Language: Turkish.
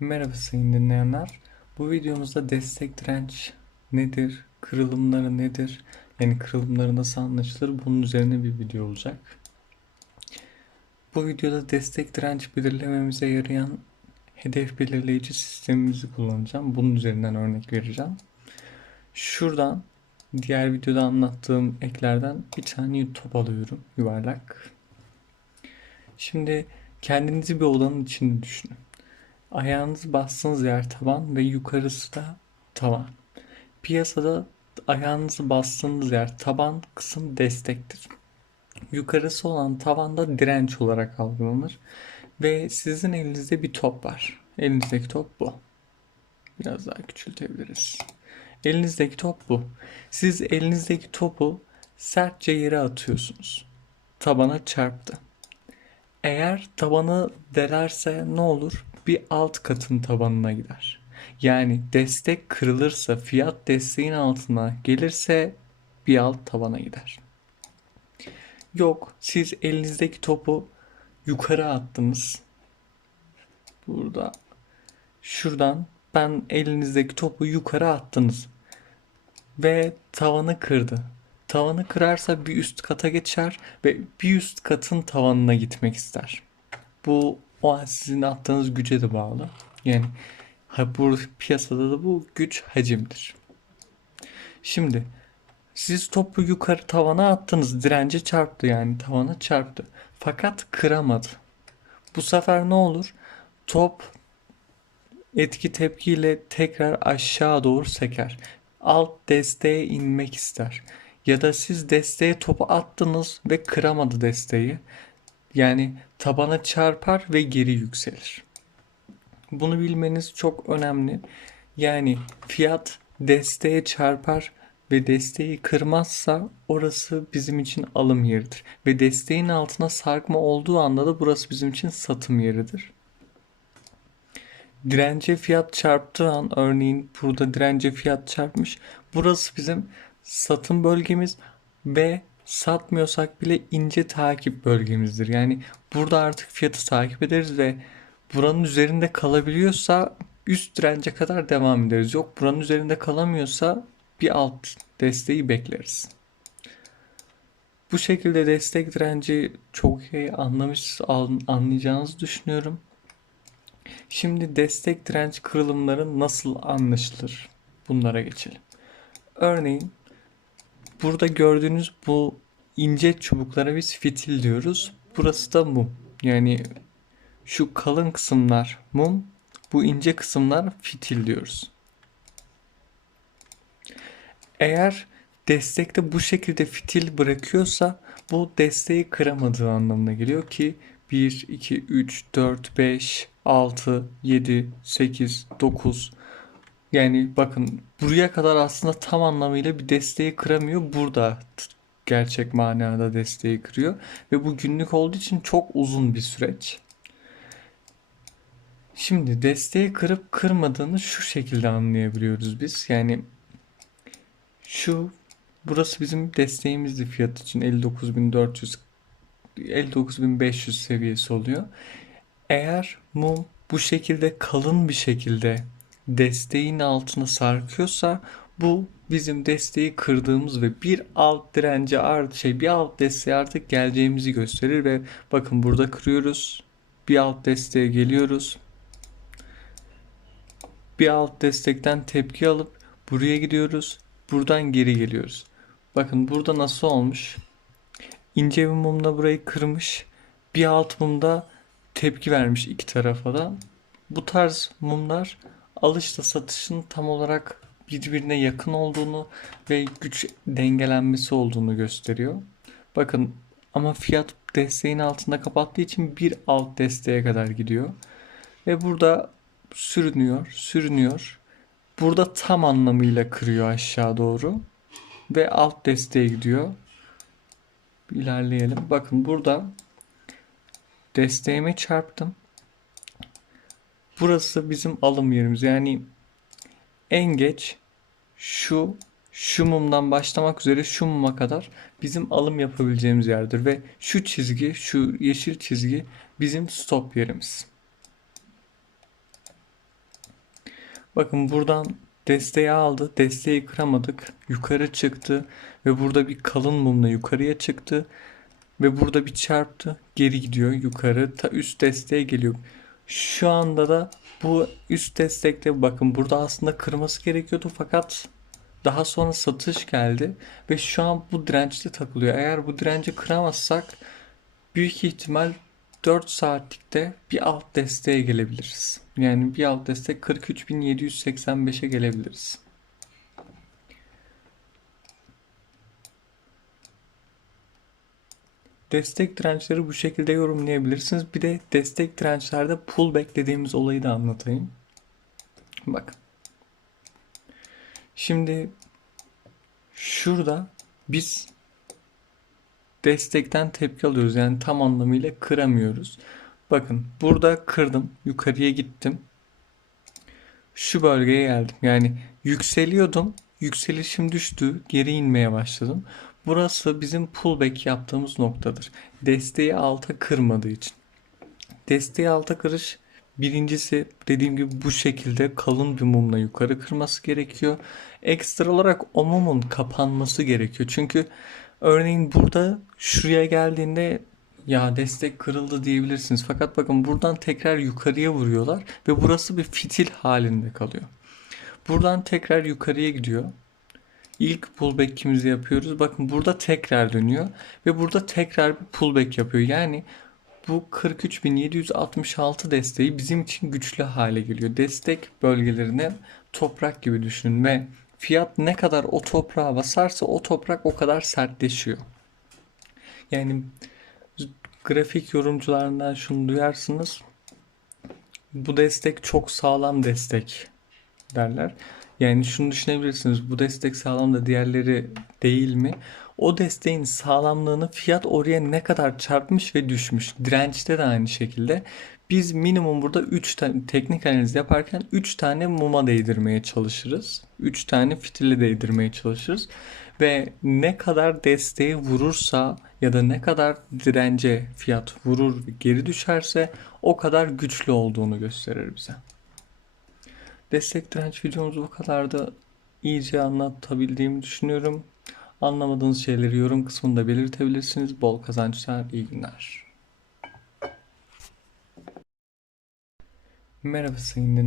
Merhaba sayın dinleyenler. Bu videomuzda destek direnç nedir, kırılımları nedir, yani kırılımları nasıl anlaşılır bunun üzerine bir video olacak. Bu videoda destek direnç belirlememize yarayan hedef belirleyici sistemimizi kullanacağım. Bunun üzerinden örnek vereceğim. Şuradan diğer videoda anlattığım eklerden bir tane top alıyorum yuvarlak. Şimdi kendinizi bir odanın içinde düşünün. Ayağınızı bastığınız yer taban ve yukarısı da tavan. Piyasada ayağınızı bastığınız yer taban kısım destektir. Yukarısı olan tavanda direnç olarak algılanır. Ve sizin elinizde bir top var. Elinizdeki top bu. Biraz daha küçültebiliriz. Elinizdeki top bu. Siz elinizdeki topu sertçe yere atıyorsunuz. Tabana çarptı. Eğer tabanı delerse ne olur? Bir alt katın tabanına gider. Yani destek kırılırsa, fiyat desteğin altına gelirse bir alt tabana gider. Yok, siz elinizdeki topu yukarı attınız. Burada. Şuradan ben elinizdeki topu yukarı attınız. Ve tavanı kırdı. Tavanı kırarsa bir üst kata geçer ve bir üst katın tavanına gitmek ister. Bu o an sizin attığınız güce de bağlı. Yani bu piyasada da bu güç hacimdir. Şimdi siz topu yukarı tavana attınız. Dirence çarptı yani tavana çarptı. Fakat kıramadı. Bu sefer ne olur? Top etki tepkiyle tekrar aşağı doğru seker. Alt desteğe inmek ister. Ya da siz desteğe topu attınız ve kıramadı desteği. Yani tabana çarpar ve geri yükselir. Bunu bilmeniz çok önemli. Yani fiyat desteğe çarpar ve desteği kırmazsa orası bizim için alım yeridir. Ve desteğin altına sarkma olduğu anda da burası bizim için satım yeridir. Dirence fiyat çarptığı an örneğin burada dirence fiyat çarpmış. Burası bizim satım bölgemiz ve satmıyorsak bile ince takip bölgemizdir. Yani burada artık fiyatı takip ederiz ve buranın üzerinde kalabiliyorsa üst dirence kadar devam ederiz. Yok buranın üzerinde kalamıyorsa bir alt desteği bekleriz. Bu şekilde destek direnci çok iyi anlamış, anlayacağınızı düşünüyorum. Şimdi destek direnç kırılımları nasıl anlaşılır? Bunlara geçelim. Örneğin burada gördüğünüz bu ince çubuklara biz fitil diyoruz. Burası da mum. Yani şu kalın kısımlar mum, bu ince kısımlar fitil diyoruz. Eğer destekte bu şekilde fitil bırakıyorsa bu desteği kıramadığı anlamına geliyor ki 1, 2, 3, 4, 5, 6, 7, 8, 9 yani bakın buraya kadar aslında tam anlamıyla bir desteği kıramıyor. Burada gerçek manada desteği kırıyor. Ve bu günlük olduğu için çok uzun bir süreç. Şimdi desteği kırıp kırmadığını şu şekilde anlayabiliyoruz biz. Yani şu burası bizim desteğimizdi fiyat için 59.400 59.500 seviyesi oluyor. Eğer mum bu şekilde kalın bir şekilde desteğin altına sarkıyorsa bu bizim desteği kırdığımız ve bir alt direnci art şey bir alt desteğe artık geleceğimizi gösterir ve bakın burada kırıyoruz. Bir alt desteğe geliyoruz. Bir alt destekten tepki alıp buraya gidiyoruz. Buradan geri geliyoruz. Bakın burada nasıl olmuş? İnce bir mumda burayı kırmış. Bir alt mumda tepki vermiş iki tarafa da. Bu tarz mumlar alışla satışın tam olarak birbirine yakın olduğunu ve güç dengelenmesi olduğunu gösteriyor. Bakın ama fiyat desteğin altında kapattığı için bir alt desteğe kadar gidiyor. Ve burada sürünüyor, sürünüyor. Burada tam anlamıyla kırıyor aşağı doğru. Ve alt desteğe gidiyor. İlerleyelim. Bakın burada desteğime çarptım. Burası bizim alım yerimiz. Yani en geç şu şu mumdan başlamak üzere şu muma kadar bizim alım yapabileceğimiz yerdir ve şu çizgi, şu yeşil çizgi bizim stop yerimiz. Bakın buradan desteği aldı. Desteği kıramadık. Yukarı çıktı ve burada bir kalın mumla yukarıya çıktı ve burada bir çarptı. Geri gidiyor yukarı. Ta üst desteğe geliyor. Şu anda da bu üst destekte bakın burada aslında kırması gerekiyordu fakat daha sonra satış geldi ve şu an bu dirençte takılıyor. Eğer bu direnci kıramazsak büyük ihtimal 4 saatlikte bir alt desteğe gelebiliriz. Yani bir alt destek 43.785'e gelebiliriz. Destek dirençleri bu şekilde yorumlayabilirsiniz. Bir de destek dirençlerde pullback dediğimiz olayı da anlatayım. Bak. Şimdi şurada biz destekten tepki alıyoruz. Yani tam anlamıyla kıramıyoruz. Bakın burada kırdım. Yukarıya gittim. Şu bölgeye geldim. Yani yükseliyordum. Yükselişim düştü. Geri inmeye başladım. Burası bizim pullback yaptığımız noktadır. Desteği alta kırmadığı için. Desteği alta kırış birincisi dediğim gibi bu şekilde kalın bir mumla yukarı kırması gerekiyor. Ekstra olarak o mumun kapanması gerekiyor. Çünkü örneğin burada şuraya geldiğinde ya destek kırıldı diyebilirsiniz. Fakat bakın buradan tekrar yukarıya vuruyorlar ve burası bir fitil halinde kalıyor. Buradan tekrar yukarıya gidiyor. İlk pullback'imizi yapıyoruz. Bakın burada tekrar dönüyor ve burada tekrar bir pullback yapıyor. Yani bu 43.766 desteği bizim için güçlü hale geliyor. Destek bölgelerine toprak gibi düşünün ve fiyat ne kadar o toprağa basarsa o toprak o kadar sertleşiyor. Yani grafik yorumcularından şunu duyarsınız. Bu destek çok sağlam destek derler. Yani şunu düşünebilirsiniz. Bu destek sağlam da diğerleri değil mi? O desteğin sağlamlığını fiyat oraya ne kadar çarpmış ve düşmüş. Dirençte de aynı şekilde. Biz minimum burada 3 tane teknik analiz yaparken 3 tane muma değdirmeye çalışırız. 3 tane fitili değdirmeye çalışırız. Ve ne kadar desteği vurursa ya da ne kadar dirence fiyat vurur geri düşerse o kadar güçlü olduğunu gösterir bize. Destek direnç videomuz bu kadar da iyice anlatabildiğimi düşünüyorum. Anlamadığınız şeyleri yorum kısmında belirtebilirsiniz. Bol kazançlar, iyi günler. Merhaba sayın dinleyenler.